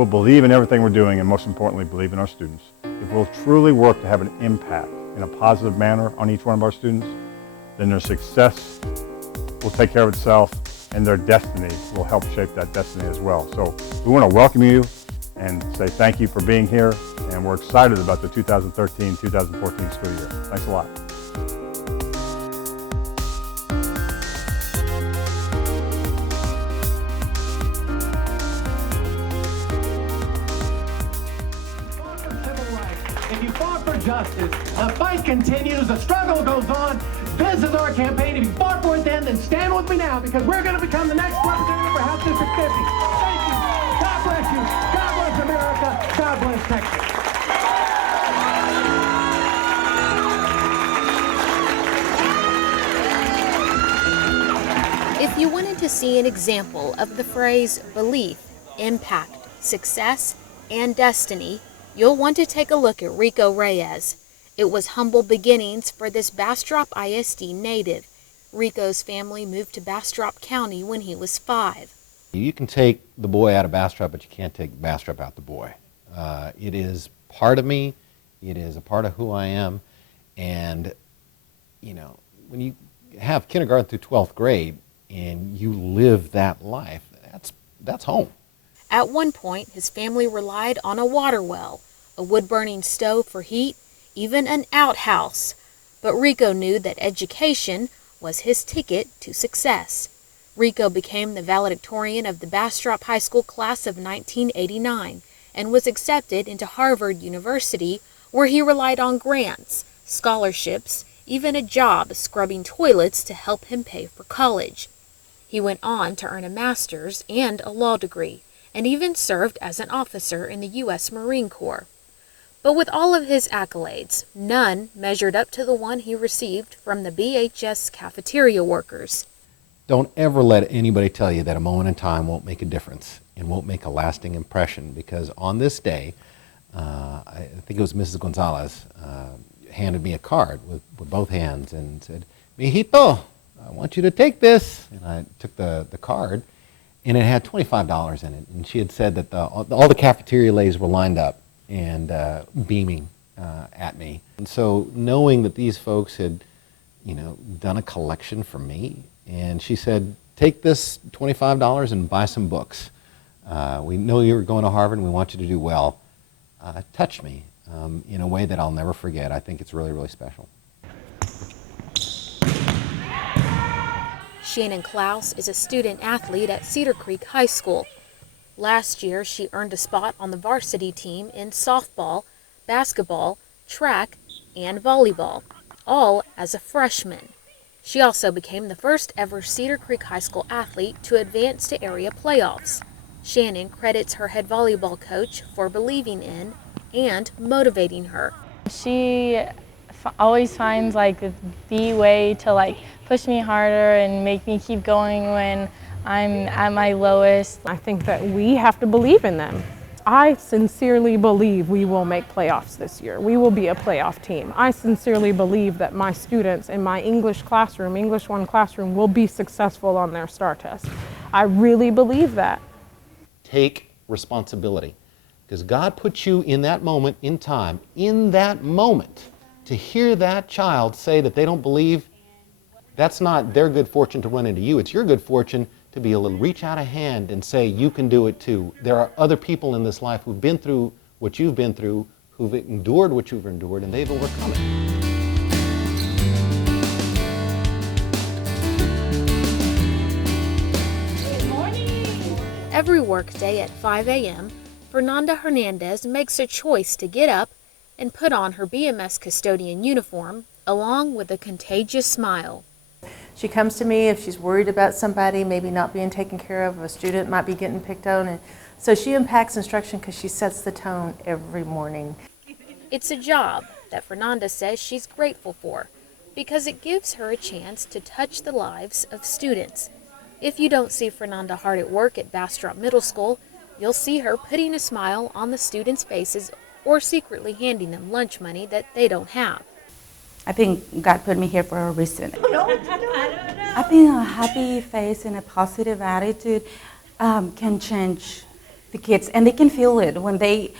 we'll believe in everything we're doing, and most importantly, believe in our students, if we'll truly work to have an impact in a positive manner on each one of our students, then their success will take care of itself, and their destiny will help shape that destiny as well. So we want to welcome you and say thank you for being here, and we're excited about the 2013-2014 school year. Thanks a lot. If you fought for justice, the fight continues, the struggle goes on. This is our campaign. If you fought for it then stand with me now, because we're going to become the next representative for House District 50. Thank you. God bless you. God bless America. God bless Texas. If you wanted to see an example of the phrase belief, impact, success, and destiny, you'll want to take a look at Rico Reyes. It was humble beginnings for this Bastrop ISD native. Rico's family moved to Bastrop County when he was 5. You can take the boy out of Bastrop, but you can't take Bastrop out the boy. It is part of me. It is a part of who I am. And, you know, when you have kindergarten through 12th grade and you live that life, that's home. At one point, his family relied on a water well, a wood-burning stove for heat, even an outhouse. But Rico knew that education was his ticket to success. Rico became the valedictorian of the Bastrop High School class of 1989 and was accepted into Harvard University, where he relied on grants, scholarships, even a job scrubbing toilets to help him pay for college. He went on to earn a master's and a law degree, and even served as an officer in the U.S. Marine Corps. But with all of his accolades, none measured up to the one he received from the BHS cafeteria workers. Don't ever let anybody tell you that a moment in time won't make a difference and won't make a lasting impression, because on this day, I think it was Mrs. Gonzalez, handed me a card with both hands and said, "Mijito, I want you to take this." And I took the card, and it had $25 in it. And she had said that all the cafeteria ladies were lined up and beaming at me. And so knowing that these folks had, you know, done a collection for me, and she said, "Take this $25 and buy some books. We know you're going to Harvard and we want you to do well," touched me in a way that I'll never forget. I think it's really, really special. Shannon Klaus is a student athlete at Cedar Creek High School. Last year, she earned a spot on the varsity team in softball, basketball, track, and volleyball, all as a freshman. She also became the first ever Cedar Creek High School athlete to advance to area playoffs. Shannon credits her head volleyball coach for believing in and motivating her. She always finds the way to push me harder and make me keep going when I'm at my lowest. I think that we have to believe in them. I sincerely believe we will make playoffs this year. We will be a playoff team. I sincerely believe that my students in my English classroom, English 1 classroom, will be successful on their STAR test. I really believe that. Take responsibility, because God put you in that moment in time, in that moment, to hear that child say that they don't believe. That's not their good fortune to run into you. It's your good fortune to be able to reach out a hand and say, you can do it too. There are other people in this life who've been through what you've been through, who've endured what you've endured, and they've overcome it. Good morning. Every workday at 5 a.m., Fernanda Hernandez makes a choice to get up and put on her BMS custodian uniform, along with a contagious smile. She comes to me if she's worried about somebody maybe not being taken care of, a student might be getting picked on, and so she impacts instruction because she sets the tone every morning. It's a job that Fernanda says she's grateful for because it gives her a chance to touch the lives of students. If you don't see Fernanda hard at work at Bastrop Middle School, you'll see her putting a smile on the students' faces or secretly handing them lunch money that they don't have. I think God put me here for a reason. I think a happy face and a positive attitude can change the kids, and they can feel it when they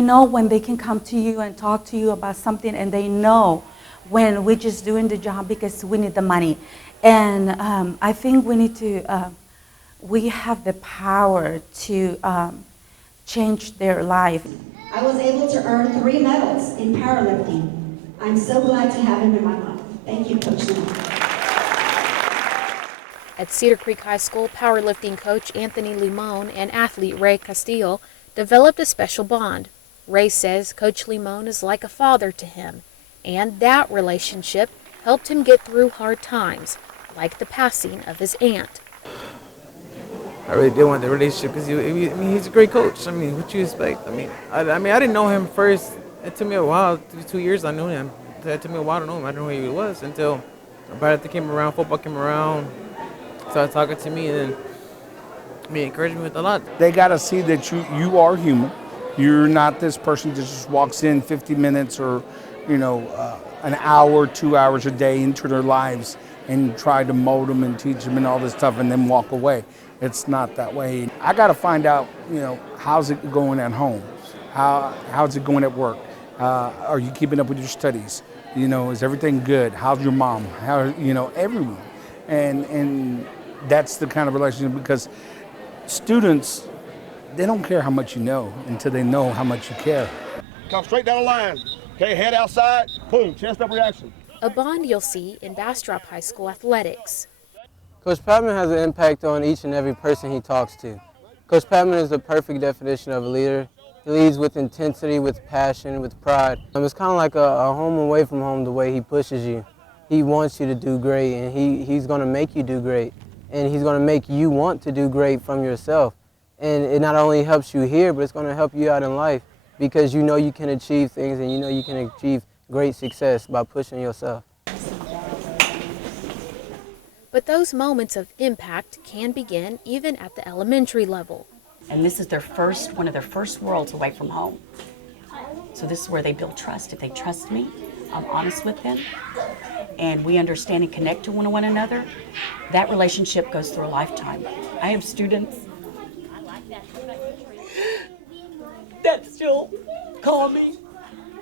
know when they can come to you and talk to you about something, and they know when we're just doing the job because we need the money. And I think we need to, we have the power to change their life. I was able to earn 3 medals in powerlifting. I'm so glad to have him in my life. Thank you, Coach Lee. At Cedar Creek High School, powerlifting coach Anthony Limon and athlete Ray Castillo developed a special bond. Ray says Coach Limon is like a father to him, and that relationship helped him get through hard times, like the passing of his aunt. I really did want the relationship because he's a great coach. I mean, what you expect? I didn't know him first. It took me a while, 2 years I knew him. It took me a while to know him. I didn't know who he was until Bastrop came around, football came around, started talking to me, and then he encouraged me with a lot. They got to see that you are human. You're not this person that just walks in 50 minutes or, an hour, 2 hours a day into their lives and try to mold them and teach them and all this stuff and then walk away. It's not that way. I got to find out, how's it going at home? How's it going at work? Are you keeping up with your studies? Is everything good? How's your mom? How, everyone. And that's the kind of relationship, because students, they don't care how much you know until they know how much you care. Come straight down the line. Okay, head outside, boom, chest up reaction. A bond you'll see in Bastrop High School athletics. Coach Patman has an impact on each and every person he talks to. Coach Patman is the perfect definition of a leader. He leads with intensity, with passion, with pride. It's kind of like a home away from home, the way he pushes you. He wants you to do great, and he's going to make you do great. And he's going to make you want to do great from yourself. And it not only helps you here, but it's going to help you out in life, because you know you can achieve things and you know you can achieve great success by pushing yourself. But those moments of impact can begin even at the elementary level. And this is one of their first worlds away from home. So this is where they build trust. If they trust me, I'm honest with them, and we understand and connect to one another, that relationship goes through a lifetime. I have students that still call me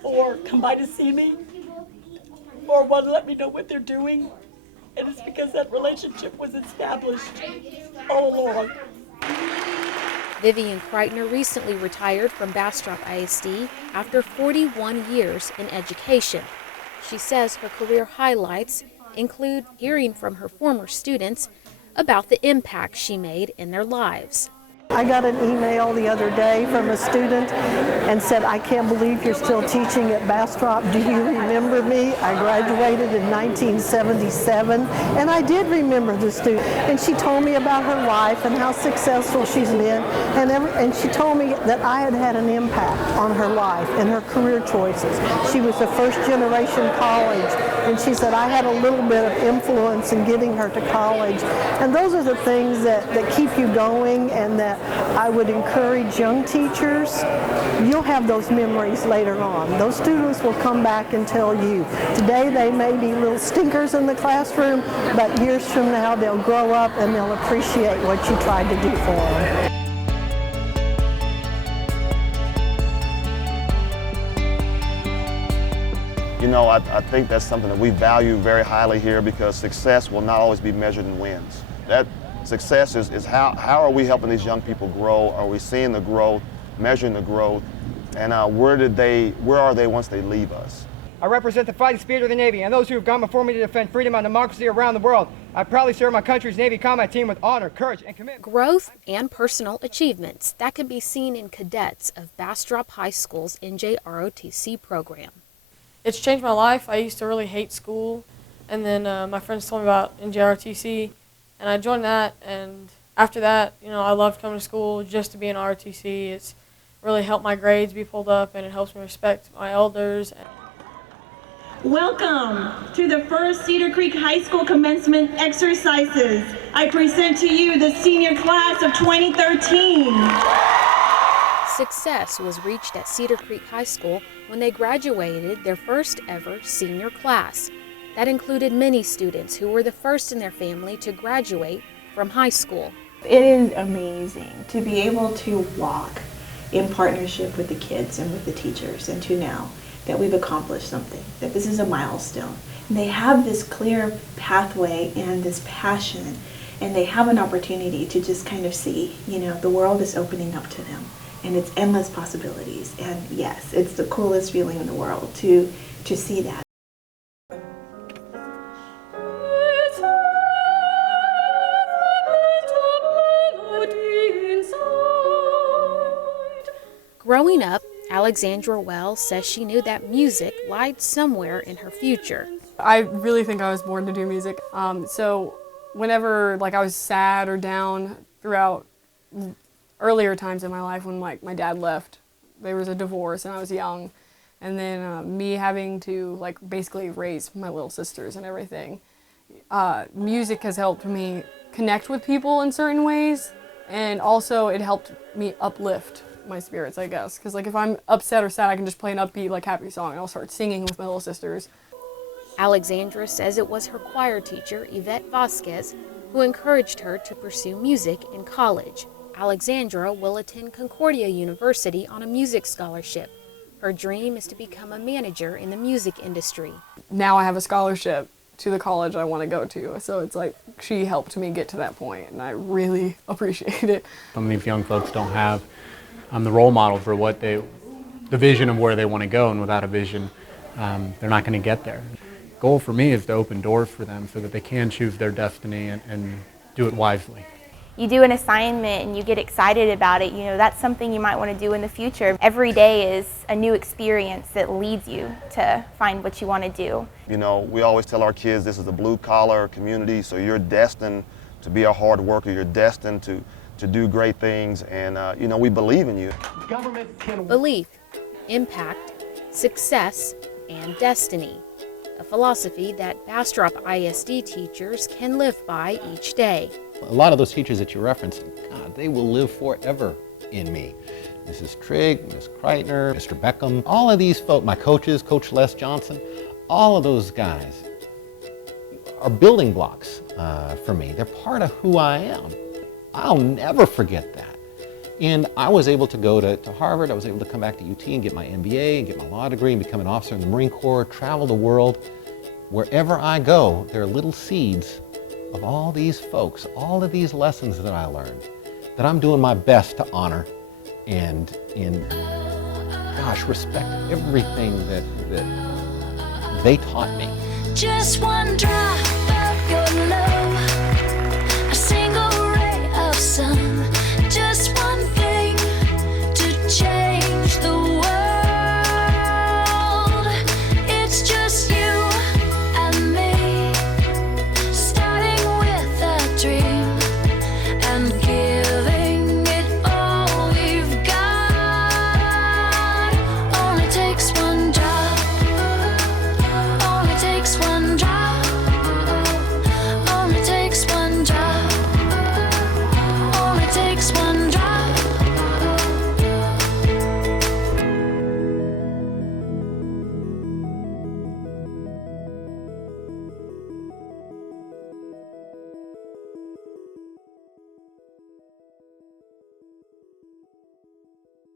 or come by to see me or want to let me know what they're doing. And it's because that relationship was established all along. Vivian Kreitner recently retired from Bastrop ISD after 41 years in education. She says her career highlights include hearing from her former students about the impact she made in their lives. I got an email the other day from a student and said, "I can't believe you're still teaching at Bastrop. Do you remember me? I graduated in 1977. And I did remember the student. And she told me about her life and how successful she's been. And she told me that I had had an impact on her life and her career choices. She was a first generation college. And she said, I had a little bit of influence in getting her to college. And those are the things that keep you going, and that I would encourage young teachers. You'll have those memories later on. Those students will come back and tell you. Today they may be little stinkers in the classroom, but years from now they'll grow up and they'll appreciate what you tried to do for them. I think that's something that we value very highly here, because success will not always be measured in wins. That success is how are we helping these young people grow? Are we seeing the growth, measuring the growth, and where are they once they leave us? I represent the fighting spirit of the Navy and those who have gone before me to defend freedom and democracy around the world. I proudly serve my country's Navy combat team with honor, courage, and commitment. Growth and personal achievements that can be seen in cadets of Bastrop High School's NJROTC program. It's changed my life. I used to really hate school, and then my friends told me about NJROTC, and I joined that, and after that, I loved coming to school just to be in ROTC. It's really helped my grades be pulled up, and it helps me respect my elders. Welcome to the first Cedar Creek High School commencement exercises. I present to you the senior class of 2013. Success was reached at Cedar Creek High School when they graduated their first ever senior class. That included many students who were the first in their family to graduate from high school. It is amazing to be able to walk in partnership with the kids and with the teachers, and to know that we've accomplished something, that this is a milestone. And they have this clear pathway and this passion, and they have an opportunity to just kind of see, you know, the world is opening up to them and it's endless possibilities. And yes, it's the coolest feeling in the world to see that. Growing up, Alexandra Wells says she knew that music lied somewhere in her future. I really think I was born to do music. So whenever I was sad or down throughout earlier times in my life when my dad left, there was a divorce and I was young, and then me having to basically raise my little sisters and everything, music has helped me connect with people in certain ways, and also it helped me uplift my spirits, I guess. Because if I'm upset or sad, I can just play an upbeat, happy song, and I'll start singing with my little sisters. Alexandra says it was her choir teacher, Yvette Vasquez, who encouraged her to pursue music in college. Alexandra will attend Concordia University on a music scholarship. Her dream is to become a manager in the music industry. Now I have a scholarship to the college I want to go to, so it's she helped me get to that point, and I really appreciate it. Some of these young folks don't have the role model for the vision of where they want to go, and without a vision, they're not going to get there. The goal for me is to open doors for them so that they can choose their destiny and do it wisely. You do an assignment and you get excited about it, that's something you might want to do in the future. Every day is a new experience that leads you to find what you want to do. We always tell our kids this is a blue-collar community, so you're destined to be a hard worker, you're destined to do great things, and we believe in you. Belief, impact, success, and destiny. A philosophy that Bastrop ISD teachers can live by each day. A lot of those teachers that you referenced, God, they will live forever in me. Mrs. Trigg, Ms. Kreitner, Mr. Beckham, all of these folks, my coaches, Coach Les Johnson, all of those guys are building blocks for me. They're part of who I am. I'll never forget that. And I was able to go to Harvard, I was able to come back to UT and get my MBA and get my law degree and become an officer in the Marine Corps, travel the world. Wherever I go, there are little seeds of all these folks, all of these lessons that I learned, that I'm doing my best to honor and respect everything that they taught me. Just one drop.